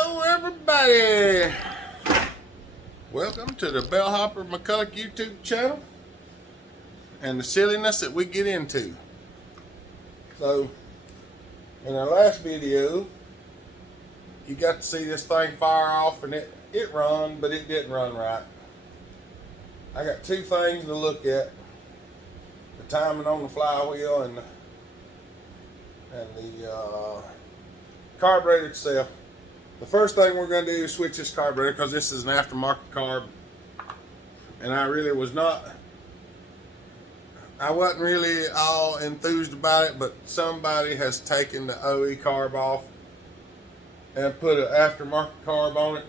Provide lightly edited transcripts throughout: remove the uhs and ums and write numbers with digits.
Hello, everybody. Welcome to the Bellhopper McCulloch YouTube channel and the silliness that we get into. So, in our last video, you got to see this thing fire off, and it run, but it didn't run right. I got two things to look at: the timing on the flywheel and the carburetor itself. The first thing we're going to do is switch this carburetor, because this is an aftermarket carb, and I wasn't really all enthused about it, but somebody has taken the OE carb off and put an aftermarket carb on it.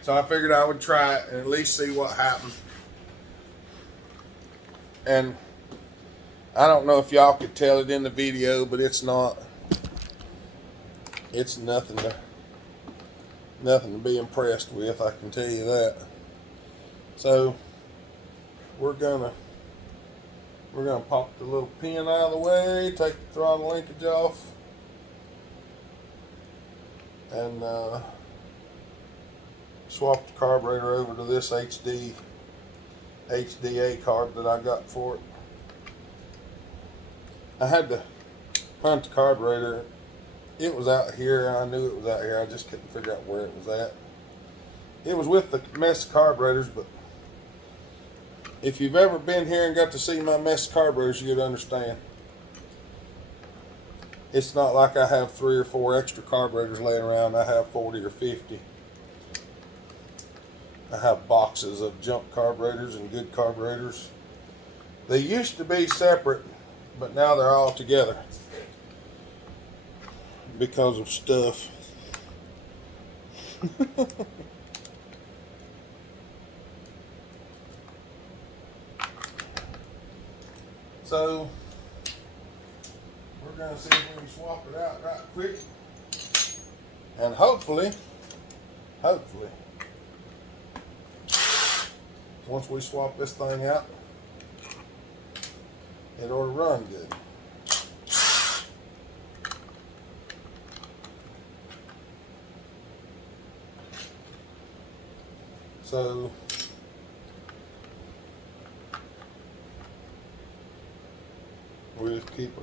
So I figured I would try it and at least see what happens. And I don't know if y'all could tell it in the video, but it's nothing to be impressed with, I can tell you that. So we're gonna pop the little pin out of the way, take the throttle linkage off, and swap the carburetor over to this HDA carb that I got for it. I had to hunt the carburetor. It was out here. I knew it was out here. I just couldn't figure out where it was at. It was with the mess carburetors, but if you've ever been here and got to see my mess carburetors, you'd understand. It's not like I have 3 or 4 extra carburetors laying around. I have 40 or 50. I have boxes of junk carburetors and good carburetors. They used to be separate, but now they're all together because of stuff. So we're gonna see if we can swap it out right quick, and hopefully once we swap this thing out, it ought to run good. So we'll just keep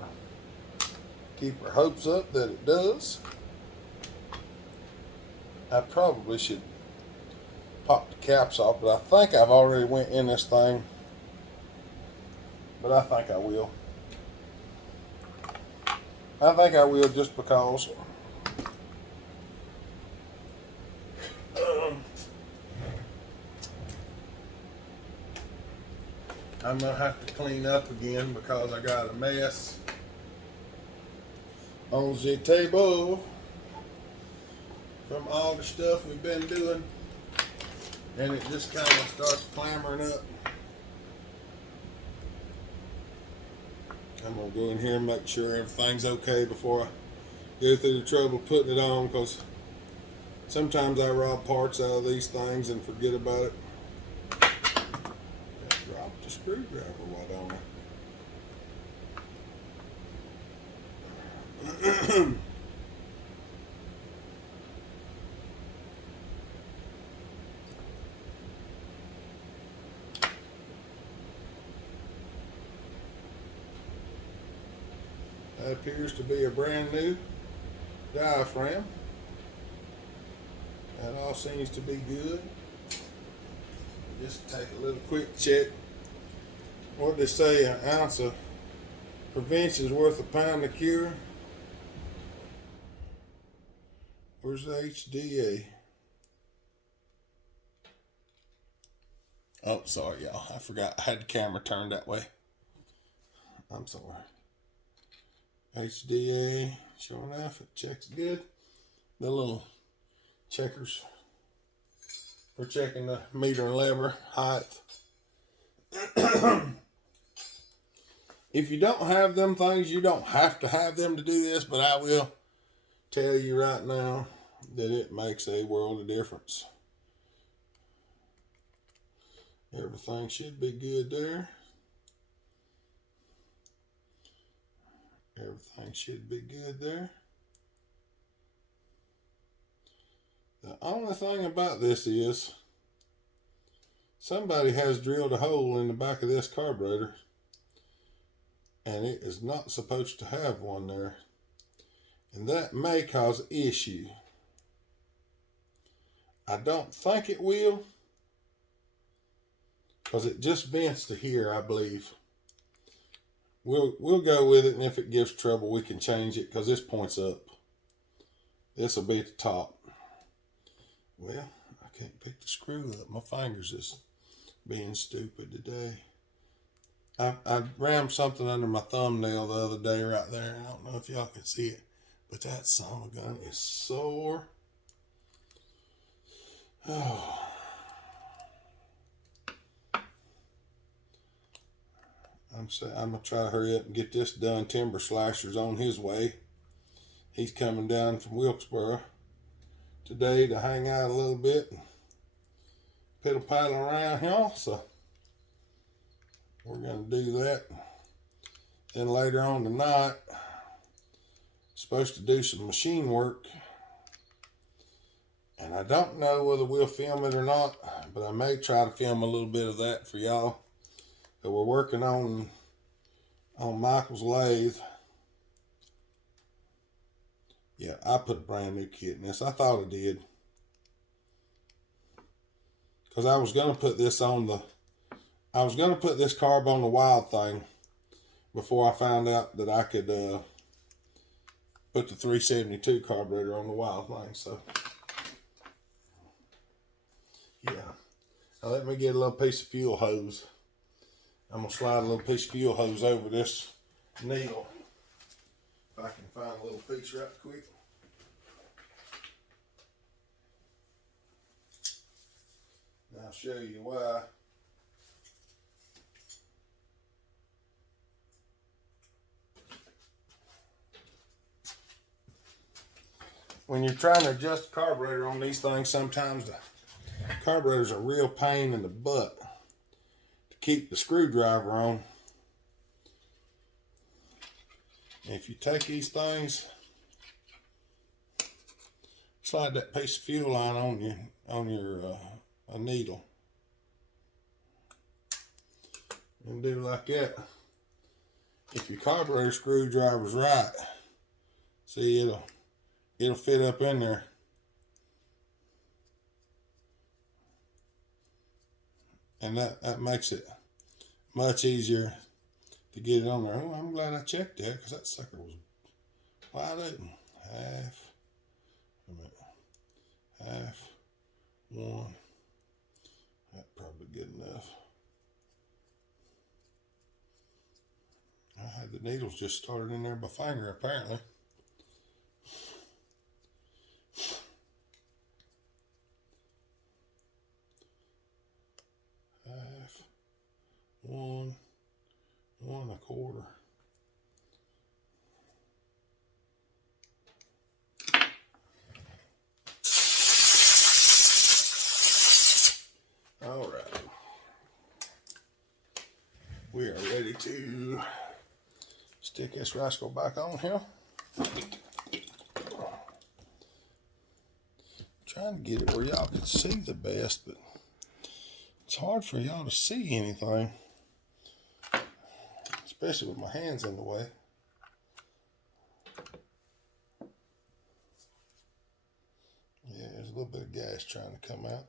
our hopes up that it does. I probably should pop the caps off, but I think I've already went in this thing. But I think I will. Just because I'm gonna have to clean up again, because I got a mess on the table from all the stuff we've been doing, and it just kind of starts clambering up. I'm gonna go in here and make sure everything's okay before I go through the trouble putting it on, because sometimes I rob parts out of these things and forget about it. Drop the screwdriver, why don't I? That appears to be a brand new diaphragm. That all seems to be good. Just take a little quick check. What they say, an ounce of prevention is worth a pound of cure. Where's the HDA? Oh, sorry, y'all. I forgot I had the camera turned that way. I'm sorry. HDA, sure enough, it checks good. The little checkers for checking the meter and lever height. If you don't have them things, you don't have to have them to do this, but I will tell you right now that it makes a world of difference. Everything should be good there. Everything should be good there. The only thing about this is somebody has drilled a hole in the back of this carburetor, and it is not supposed to have one there. And that may cause an issue. I don't think it will, because it just vents to here, I believe. We'll go with it, and if it gives trouble, we can change it, because this points up. This will be at the top. Well, I can't pick the screw up. My fingers is being stupid today. I rammed something under my thumbnail the other day right there. I don't know if y'all can see it, but that son of a gun is sore. Oh. I'm gonna try to hurry up and get this done. Timber Slasher's on his way. He's coming down from Wilkesboro today to hang out a little bit and piddle paddle around here. So we're gonna do that. Then later on tonight, supposed to do some machine work, and I don't know whether we'll film it or not, but I may try to film a little bit of that for y'all. But we're working on Michael's lathe. Yeah, I put a brand new kit in this. I thought I did, because I was gonna put this carb on the Wild thing before I found out that I could put the 372 carburetor on the Wild thing. So yeah, now let me get a little piece of fuel hose. I'm gonna slide a little piece of fuel hose over this needle. If I can find a little piece right quick. And I'll show you why. When you're trying to adjust the carburetor on these things, sometimes the carburetor's a real pain in the butt to keep the screwdriver on. If you take these things, slide that piece of fuel line on your needle, and do like that. If your carburetor screwdriver's right, see, it'll fit up in there. And that makes it much easier to get it on there. Oh, I'm glad I checked that, because that sucker was wide open. Half, one. That's probably good enough. I had the needles just started in there by finger, apparently. Half, one, 1/4. All right, we are ready to stick this rascal back on here. Trying to get it where y'all can see the best, but it's hard for y'all to see anything, especially with my hands in the way. Yeah, there's a little bit of gas trying to come out.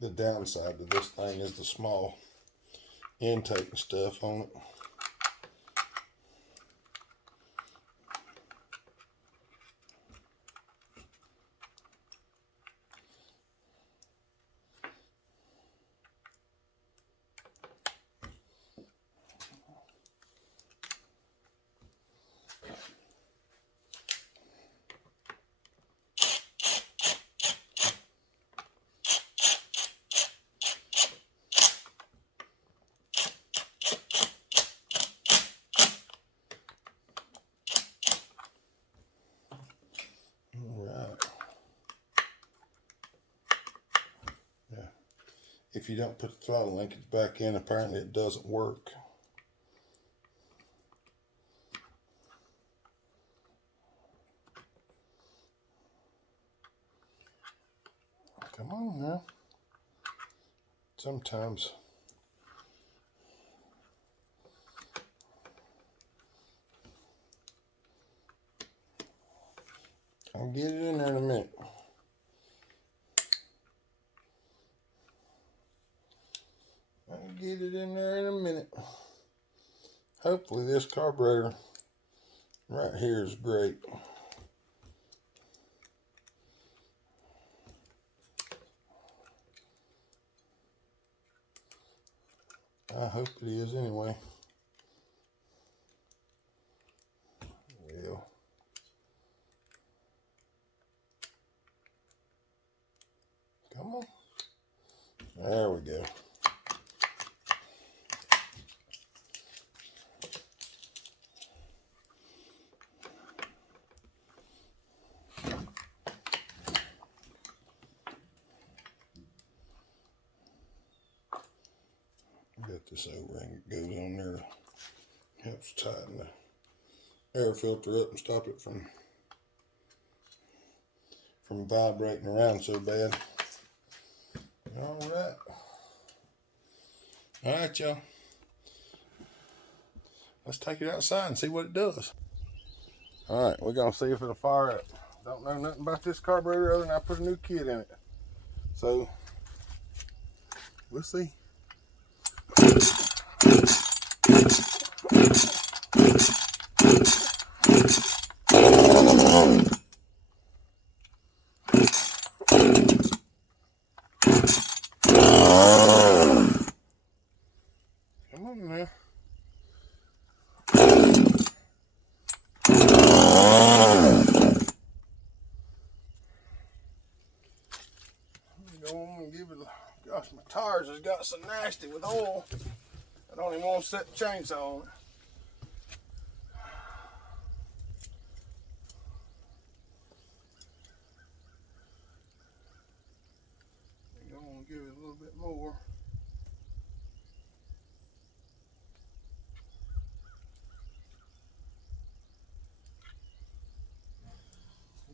The downside to this thing is the small intake and stuff on it. if you don't put the throttle linkage back in, apparently it doesn't work. Come on now. Sometimes I'll get it in there in a minute. I'll get it in there in a minute. Hopefully this carburetor right here is great. I hope it is anyway. Well, come on. There we go. Got this O-ring that goes on there, helps tighten the air filter up and stop it from vibrating around so bad. All right, y'all. Let's take it outside and see what it does. All right, we're gonna see if it'll fire up. Don't know nothing about this carburetor other than I put a new kit in it, so we'll see. Come on now. Go on and give it a, gosh, my tires has got so nasty with oil. I don't even want to set the chainsaw on it. Go on and give it a little bit more.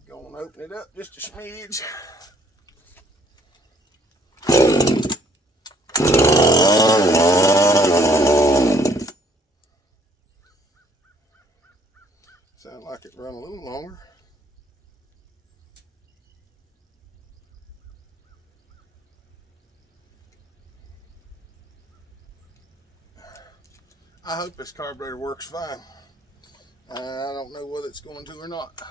Go on, open it up just a smidge. Sound like it run a little longer. I hope this carburetor works fine. I don't know whether it's going to or not.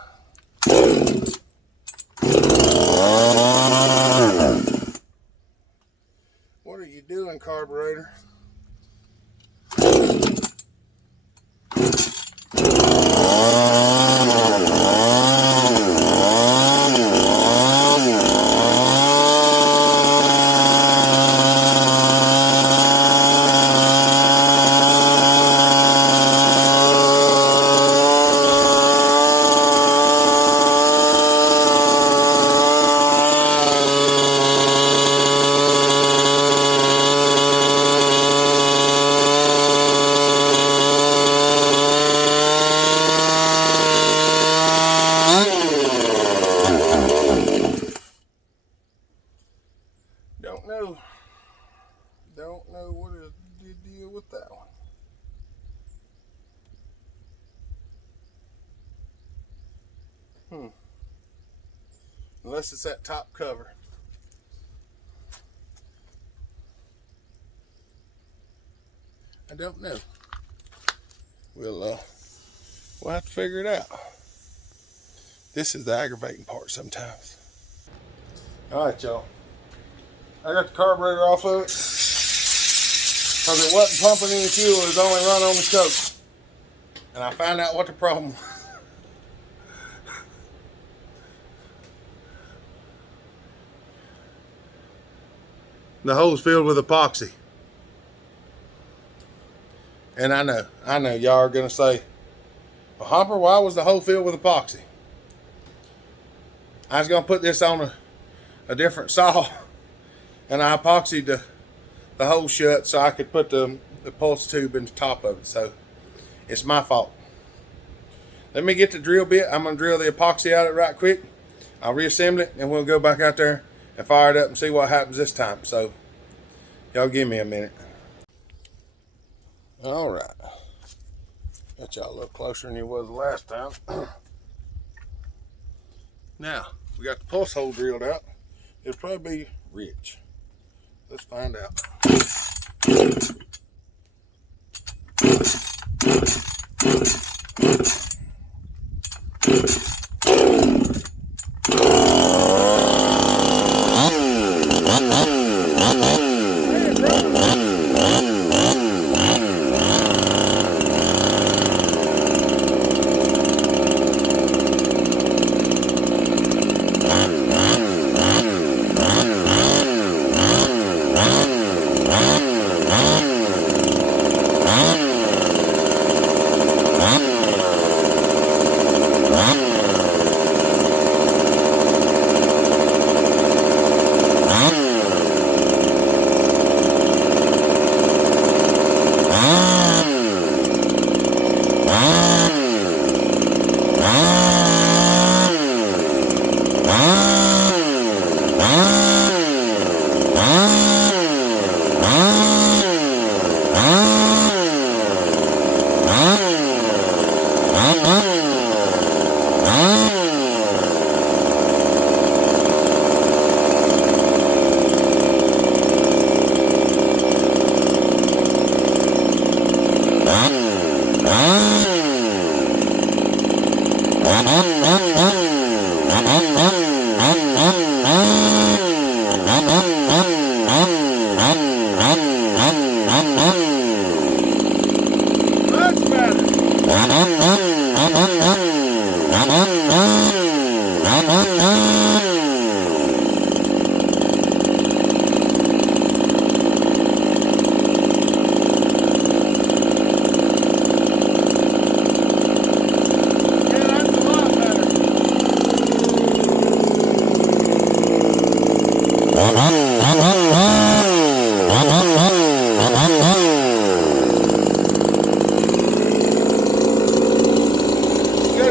What are you doing, carburetor? Don't know what is the deal with that one. Unless it's that top cover. I don't know. We'll have to figure it out. This is the aggravating part sometimes. All right, y'all. I got the carburetor off of it because it wasn't pumping any fuel. It was only running on the choke. And I found out what the problem was. The hole's filled with epoxy. And I know y'all are gonna say, well, Hopper, why was the hole filled with epoxy? I was gonna put this on a different saw, and I epoxied the hole shut so I could put the pulse tube in the top of it. So it's my fault. Let me get the drill bit. I'm going to drill the epoxy out of it right quick. I'll reassemble it and we'll go back out there and fire it up and see what happens this time. So y'all give me a minute. All right. Got y'all a little closer than you was the last time. Now, we got the pulse hole drilled out. It'll probably be rich. Let's find out.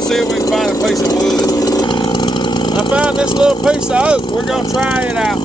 See if we can find a piece of wood. I found this little piece of oak. We're gonna try it out.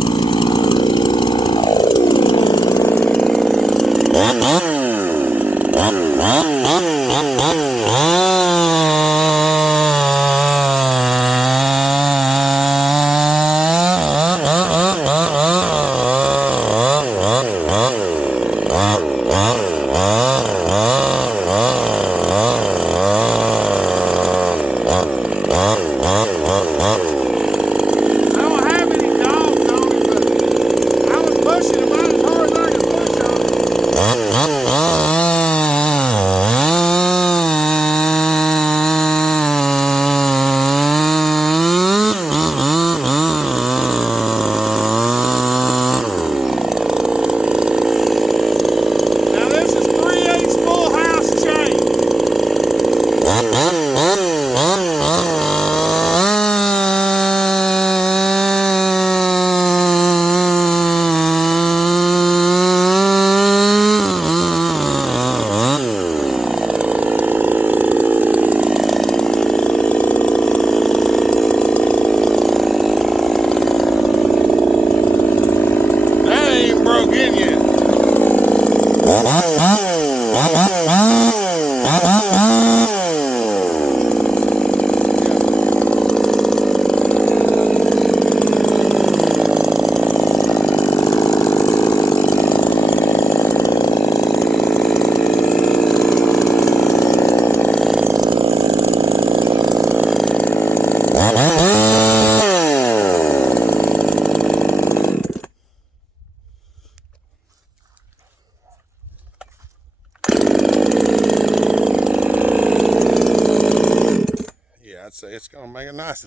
I'd say it's gonna make it nice.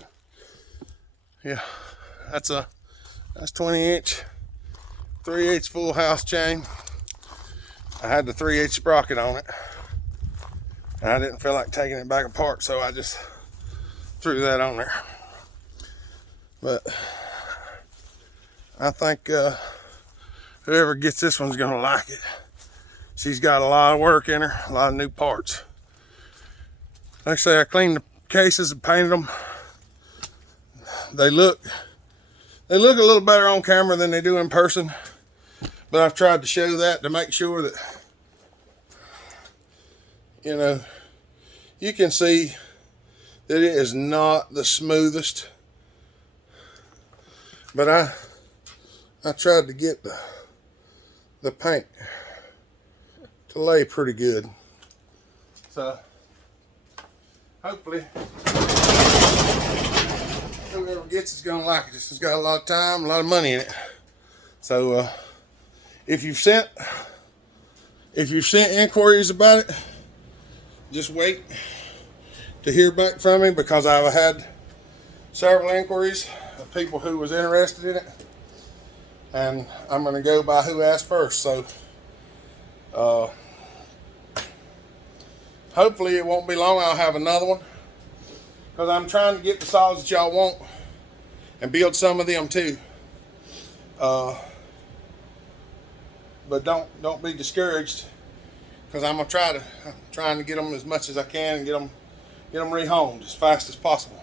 Yeah, that's 20-inch, 3/8 full house chain. I had the 3/8 sprocket on it, and I didn't feel like taking it back apart, so I just threw that on there. But I think Whoever gets this one's gonna like it. She's got a lot of work in her, a lot of new parts. Like I say, I cleaned the cases and painted them. They look a little better on camera than they do in person, but I've tried to show that to make sure that, you know, you can see that it is not the smoothest, but I tried to get the paint to lay pretty good. So hopefully whoever gets it's gonna like it. This has got a lot of time, a lot of money in it. So if you've sent inquiries about it, just wait to hear back from me, because I've had several inquiries of people who was interested in it, and I'm going to go by who asked first. So hopefully it won't be long. I'll have another one, because I'm trying to get the saws that y'all want and build some of them too. But don't be discouraged, because I'm trying to get them as much as I can and get them rehomed as fast as possible.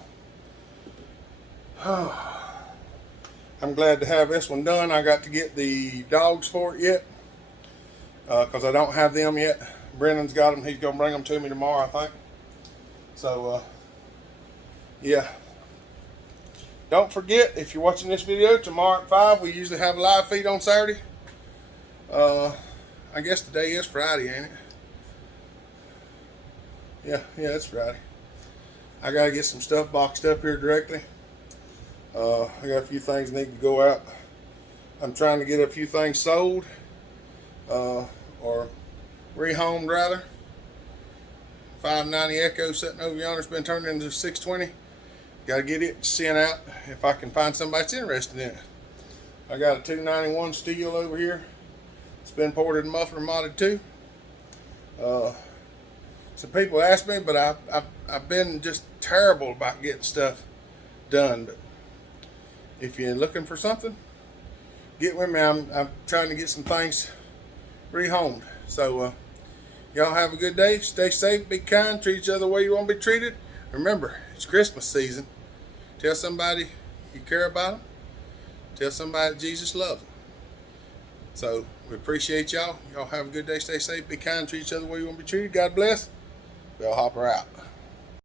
I'm glad to have this one done. I got to get the dogs for it yet, because I don't have them yet. Brendan's got them. He's gonna bring them to me tomorrow, I think. So yeah, don't forget, if you're watching this video, tomorrow at 5 we usually have a live feed on Saturday. I guess today is Friday, ain't it? Yeah, it's Friday. I gotta get some stuff boxed up here directly. I got a few things need to go out. I'm trying to get a few things sold, or rehomed rather. 590 Echo sitting over yonder's been turned into 620. Got to get it sent out if I can find somebody that's interested in it. I got a 291 steel over here. It's been ported and muffler modded too. Some people ask me, but I've been just terrible about getting stuff done. But if you're looking for something, get with me. I'm trying to get some things rehomed. So y'all have a good day. Stay safe, be kind, treat each other the way you want to be treated. Remember, it's Christmas season. Tell somebody you care about them. Tell somebody Jesus loves them. So we appreciate y'all. Y'all have a good day. Stay safe, be kind, treat each other the way you want to be treated. God bless. Bellhopper out.